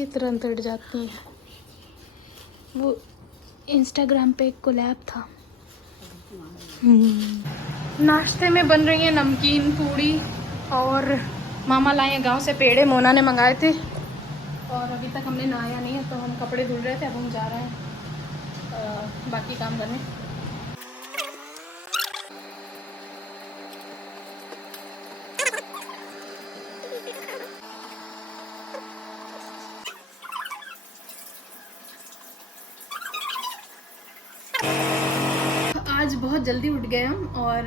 ये तुरंत उठ जाती हैं। वो इंस्टाग्राम पे एक कोलैब था। नाश्ते में बन रही है नमकीन पूड़ी और मामा लाए हैं गांव से पेड़े, मोना ने मंगाए थे। और अभी तक हमने नहाया नहीं है तो हम कपड़े धुल रहे थे। अब हम जा रहे हैं बाकी काम करने। आज बहुत जल्दी उठ गए हम और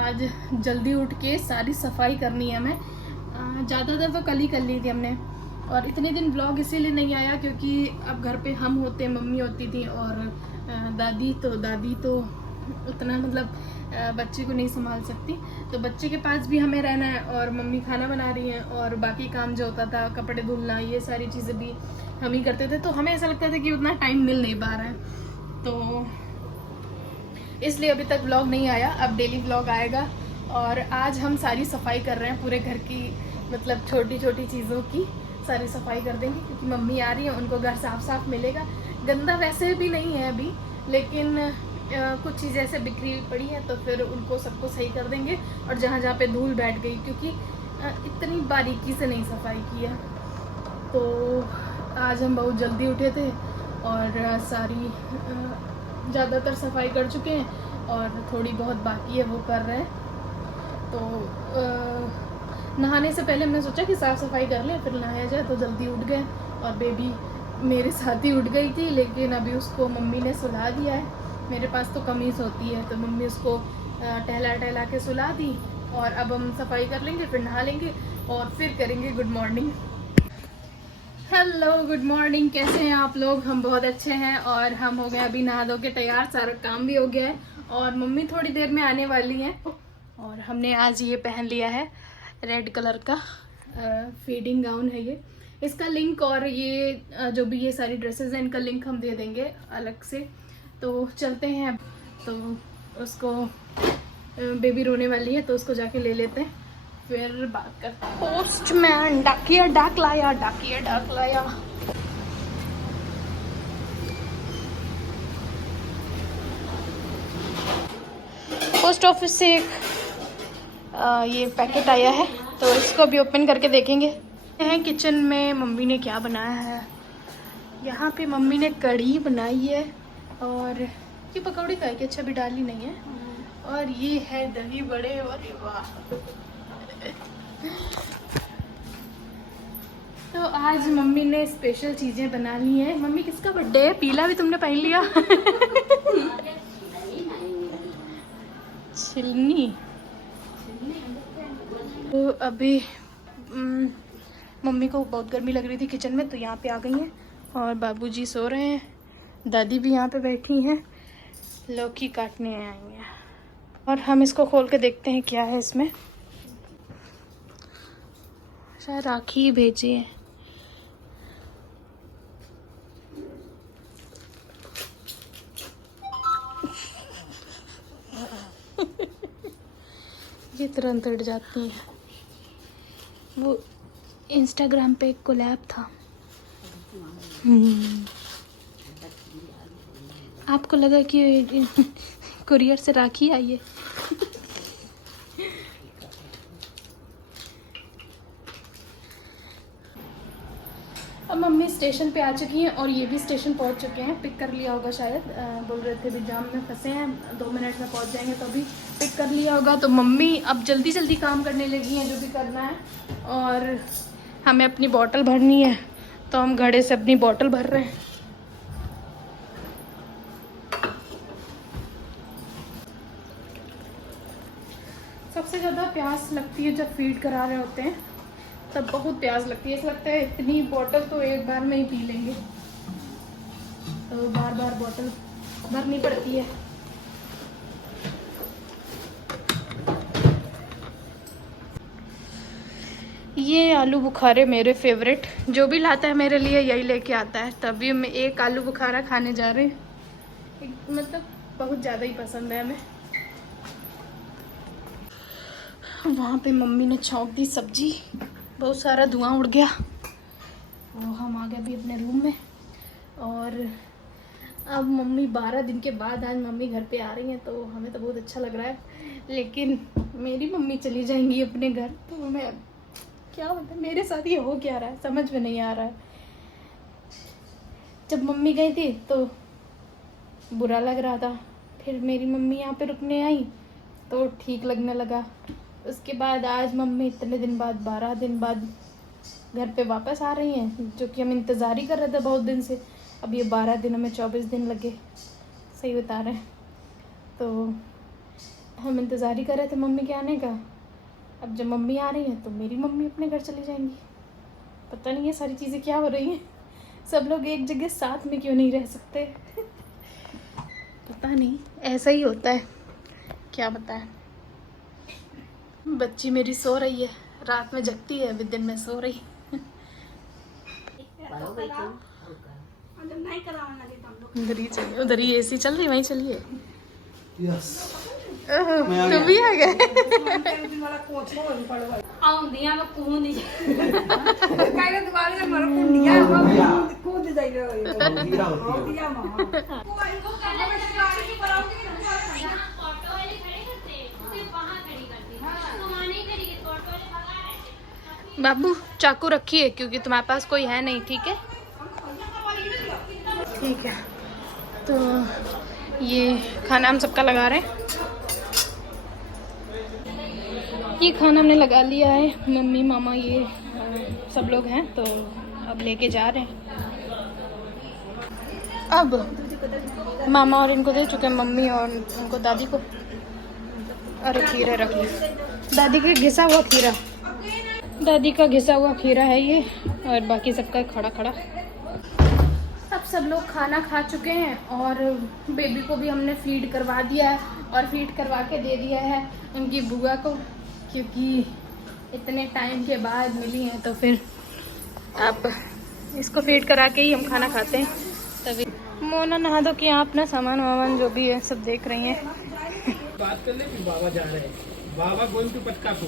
आज जल्दी उठ के सारी सफाई करनी है हमें। ज़्यादातर तो कल ही कर ली थी हमने। और इतने दिन ब्लॉग इसीलिए नहीं आया क्योंकि अब घर पे हम होते, मम्मी होती थी और दादी तो उतना मतलब बच्चे को नहीं संभाल सकती। तो बच्चे के पास भी हमें रहना है और मम्मी खाना बना रही हैं और बाकी काम जो होता था कपड़े धुलना ये सारी चीज़ें भी हम ही करते थे। तो हमें ऐसा लगता था कि उतना टाइम मिल नहीं पा रहा है, तो इसलिए अभी तक व्लॉग नहीं आया। अब डेली व्लॉग आएगा। और आज हम सारी सफाई कर रहे हैं पूरे घर की, मतलब छोटी छोटी चीज़ों की सारी सफाई कर देंगे क्योंकि मम्मी आ रही है, उनको घर साफ साफ मिलेगा। गंदा वैसे भी नहीं है अभी, लेकिन कुछ चीज़ें ऐसे बिखरी पड़ी हैं तो फिर उनको सबको सही कर देंगे। और जहाँ जहाँ पे धूल बैठ गई, क्योंकि इतनी बारीकी से नहीं सफाई की है। तो आज हम बहुत जल्दी उठे थे और सारी ज़्यादातर सफाई कर चुके हैं और थोड़ी बहुत बाकी है वो कर रहे हैं। तो नहाने से पहले हमने सोचा कि साफ़ सफाई कर लें फिर नहाया जाए, तो जल्दी उठ गए। और बेबी मेरे साथ ही उठ गई थी, लेकिन अभी उसको मम्मी ने सुला दिया है। मेरे पास तो कम ही सोती है, तो मम्मी उसको टहला के सुला दी। और अब हम सफाई कर लेंगे, फिर नहा लेंगे और फिर करेंगे good morning. Hello, good morning. कैसे हैं आप लोग? हम बहुत अच्छे हैं और हम हो गए अभी नहा धो के तैयार, सारा काम भी हो गया है और मम्मी थोड़ी देर में आने वाली हैं। और हमने आज ये पहन लिया है रेड कलर का फीडिंग गाउन है ये। इसका लिंक और ये जो भी ये सारी ड्रेसेस हैं इनका लिंक हम दे देंगे अलग से। तो चलते हैं। तो उसको बेबी रोने वाली है तो उसको जाके ले लेते हैं, फिर बात करते हैं। पोस्टमैन डाकिया डाक लाया, डाकिया डाक लाया। पोस्ट ऑफिस से एक ये पैकेट आया है तो इसको भी ओपन करके देखेंगे। हैं किचन में मम्मी ने क्या बनाया है। यहाँ पे मम्मी ने कढ़ी बनाई है और ये पकौड़ी का कि अच्छा भी डाली नहीं है। और ये है दही बड़े। और वाह, तो आज मम्मी ने स्पेशल चीजें बना ली हैं। मम्मी किसका बर्थडे है? पीला भी तुमने पहन लिया। छिलनी। तो अभी मम्मी को बहुत गर्मी लग रही थी किचन में, तो यहाँ पे आ गई हैं और बाबूजी सो रहे हैं, दादी भी यहाँ पे बैठी हैं, लौकी काटने आई हैं। और हम इसको खोल के देखते हैं क्या है इसमें। शायद राखी ही भेजी है। ये तुरंत उठ जाती हैं। वो इंस्टाग्राम पे एक कोलैब था। आपको लगा कि कुरियर से राखी आई है। अब मम्मी स्टेशन पे आ चुकी हैं और ये भी स्टेशन पहुंच चुके हैं। पिक कर लिया होगा शायद, बोल रहे थे भी जाम में फंसे हैं, 2 मिनट में पहुंच जाएंगे, तो अभी पिक कर लिया होगा। तो मम्मी अब जल्दी जल्दी काम करने लगी हैं जो भी करना है। और हमें अपनी बोतल भरनी है तो हम घड़े से अपनी बोतल भर रहे हैं। सबसे ज़्यादा प्यास लगती है जब फीड करा रहे होते हैं, तब बहुत प्यास लगती है। ऐसा लगता है इतनी बोतल तो एक बार में ही पी लेंगे, तो बार बार बोतल भरनी पड़ती है। ये आलू बुखारे मेरे फेवरेट, जो भी लाता है मेरे लिए यही लेके आता है। तभी हम एक आलू बुखारा खाने जा रहे हैं, मतलब बहुत ज़्यादा ही पसंद है हमें। वहाँ पे मम्मी ने छौंक दी सब्जी, बहुत सारा धुआं उड़ गया। तो हम आ गए अभी अपने रूम में। और अब मम्मी 12 दिन के बाद आज मम्मी घर पे आ रही हैं, तो हमें तो बहुत अच्छा लग रहा है। लेकिन मेरी मम्मी चली जाएंगी अपने घर, तो मैं क्या मतलब मेरे साथ ये हो क्या रहा है समझ में नहीं आ रहा है। जब मम्मी गई थी तो बुरा लग रहा था, फिर मेरी मम्मी यहाँ पे रुकने आई तो ठीक लगने लगा। उसके बाद आज मम्मी इतने दिन बाद 12 दिन बाद घर पे वापस आ रही हैं, जो कि हम इंतज़ार ही कर रहे थे बहुत दिन से। अब ये 12 दिनों में 24 दिन लगे, सही बता रहे हैं। तो हम इंतज़ार ही कर रहे थे मम्मी के आने का। अब जब मम्मी आ रही हैं तो मेरी मम्मी अपने घर चली जाएंगी। पता नहीं ये सारी चीज़ें क्या हो रही हैं, सब लोग एक जगह साथ में क्यों नहीं रह सकते। पता नहीं ऐसा ही होता है, क्या बताएं। बच्ची मेरी सो रही है, रात में जगती है, अभी दिन में सो रही। उधर ही चलिए, उधर ही एसी चल रही, वहीं चलिए। तुम भी आ गए। बाबू चाकू रखिए क्योंकि तुम्हारे पास कोई है नहीं, ठीक है? ठीक है। तो ये खाना हम सबका लगा रहे हैं। ये खाना हमने लगा लिया है, मम्मी मामा ये सब लोग हैं, तो अब लेके जा रहे हैं। अब मामा और इनको दे चुके हैं, मम्मी और उनको दादी को। अरे खीरे रख ली, दादी का घिसा हुआ खीरा, दादी का घिसा हुआ खीरा है ये, और बाकी सबका खड़ा खड़ा। अब सब लोग खाना खा चुके हैं और बेबी को भी हमने फीड करवा दिया है, और फीड करवा के दे दिया है उनकी बुआ को, क्योंकि इतने टाइम के बाद मिली हैं तो फिर अब इसको फीड करा के ही हम खाना खाते हैं। तभी मोना नहा दो कि यहाँ अपना सामान वामान जो भी है सब देख रही हैं। बात कर ले कि बाबा जा रहे हैं, बाबा गोइंग टू पटकापुर।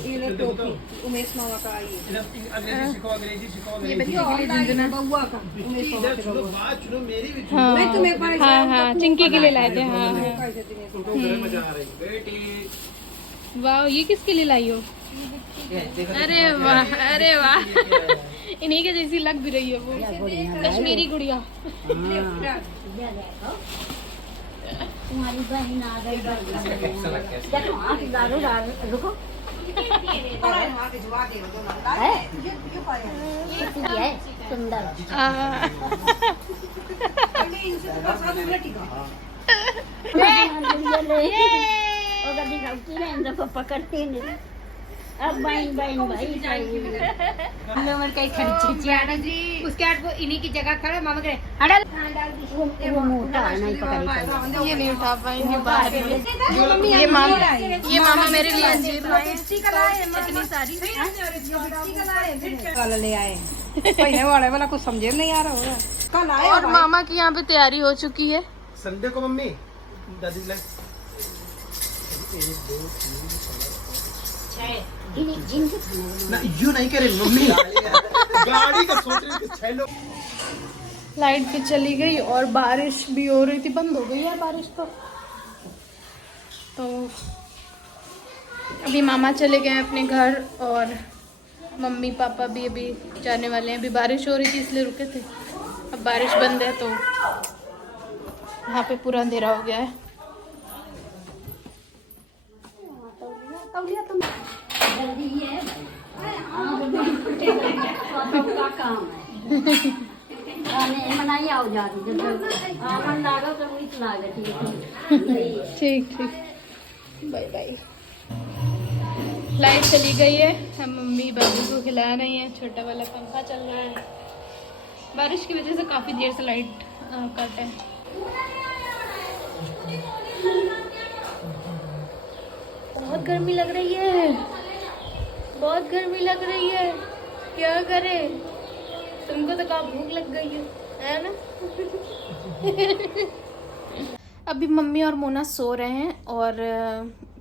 उमेश मामा का अंग्रेजी सिखाओ, अंग्रेजी सिखाओ, ये बच्चे के लिए झुंझुना। बउआ का उमेश मामा इधर सुनो, बात सुनो मेरी भी। हाँ मैं तुम्हें एक बार हाँ हाँ चिंकी के लिए लाए थे। हाँ हाँ तुमको घर में जा रही बेटी। वाह, ये किसके लिए लाई हो? अरे वाह, अरे वाह, इन्हीं के जैसी लग भी रही है वो, कश्मीरी गुड़िया। तुम्हारी बहन आ गई, देखो आप रुको है सुंदर। पकड़ती नहीं अब भाई उसके बाद वो इन्हीं की जगह खड़े मामा करे हटा वो मोटा नहीं पकड़ी। ये नहीं उठा पाएंगे बाहर। ये मामा मेरे लिए अंजीर लाए हैं, इतनी सारी। कल ले आए पहले वाले वाला कुछ समझे नहीं आ रहा होगा। कल आए और मामा की यहाँ पे तैयारी हो चुकी है। संडे को मम्मी दादी लाए ना, यू नहीं करे मम्मी। गाड़ी का सोच रही थी 6 लोग। लाइट भी चली गई और बारिश भी हो रही थी, बंद हो गई यार बारिश तो अभी मामा चले गए अपने घर और मम्मी पापा भी अभी जाने वाले हैं। अभी बारिश हो रही थी इसलिए रुके थे, अब बारिश बंद है तो यहाँ पे पूरा अंधेरा हो गया है। काम है मनाई आओ जा रही आमन लागो तो मीठ लागे। ठीक ठीक, बाय बाय। लाइट चली गई है, हम मम्मी बाबू को खिला रही हैं, छोटा वाला पंखा चल रहा है। बारिश की वजह से काफ़ी देर से लाइट कट है। बहुत गर्मी लग रही है, बहुत गर्मी लग रही है, क्या करें? तुमको तो कहाँ भूख लग गई है ना? अभी मम्मी और मोना सो रहे हैं और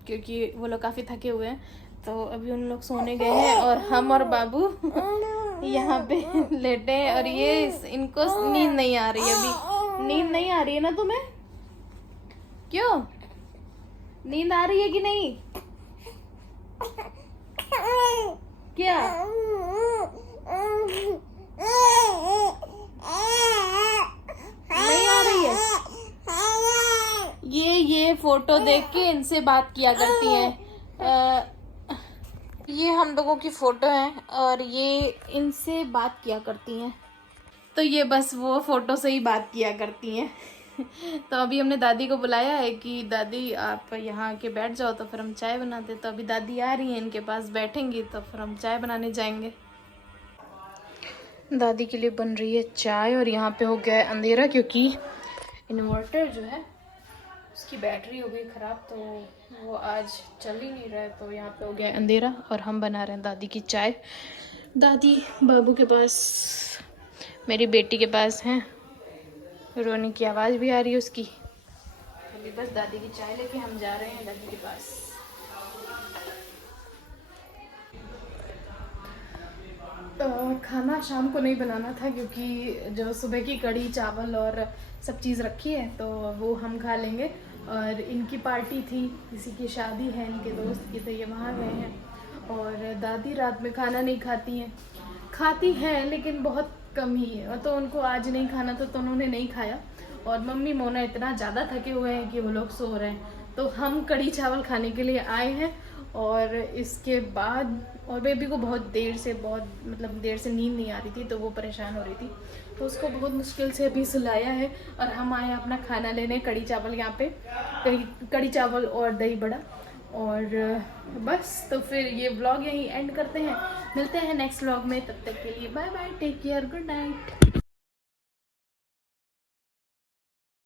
क्योंकि वो लोग काफ़ी थके हुए हैं तो अभी उन लोग सोने गए हैं और हम और बाबू यहाँ पे लेटे हैं और ये इनको नींद नहीं आ रही है अभी। नींद नहीं आ रही है ना तुम्हें? क्यों? नींद आ रही है कि नहीं? क्या? नहीं आ रही है? ये फोटो देख के इनसे बात किया करती हैं। ये हम लोगों की फोटो है और ये इनसे बात किया करती हैं। तो ये बस वो फोटो से ही बात किया करती हैं। तो अभी हमने दादी को बुलाया है कि दादी आप यहाँ आके बैठ जाओ, तो फिर हम चाय बनाते। तो अभी दादी आ रही हैं, इनके पास बैठेंगी तो फिर हम चाय बनाने जाएंगे। दादी के लिए बन रही है चाय और यहाँ पे हो गया है अंधेरा क्योंकि इन्वर्टर जो है उसकी बैटरी हो गई ख़राब, तो वो आज चल ही नहीं रहा है। तो यहाँ पे हो गया है अंधेरा और हम बना रहे हैं दादी की चाय। दादी बाबू के पास, मेरी बेटी के पास हैं। रोने की आवाज़ भी आ रही है उसकी। अभी बस दादी की चाय लेके हम जा रहे हैं दादी के पास। खाना शाम को नहीं बनाना था क्योंकि जो सुबह की कढ़ी चावल और सब चीज़ रखी है तो वो हम खा लेंगे। और इनकी पार्टी थी, किसी की शादी है इनके दोस्त की, तो ये वहाँ गए हैं। और दादी रात में खाना नहीं खाती हैं, खाती हैं लेकिन बहुत कम ही है। तो उनको आज नहीं खाना था तो उन्होंने नहीं खाया। और मम्मी मोना इतना ज़्यादा थके हुए हैं कि वो लोग सो रहे हैं। तो हम कढ़ी चावल खाने के लिए आए हैं। और इसके बाद और बेबी को बहुत देर से नींद नहीं आ रही थी, तो वो परेशान हो रही थी, तो उसको बहुत मुश्किल से अभी सुलाया है। और हम आए अपना खाना लेने, कढ़ी चावल यहाँ पे, कढ़ी चावल और दही बड़ा। और बस तो फिर ये व्लॉग यहीं एंड करते हैं। मिलते हैं नेक्स्ट व्लॉग में, तब तक के लिए bye bye, take care, good night.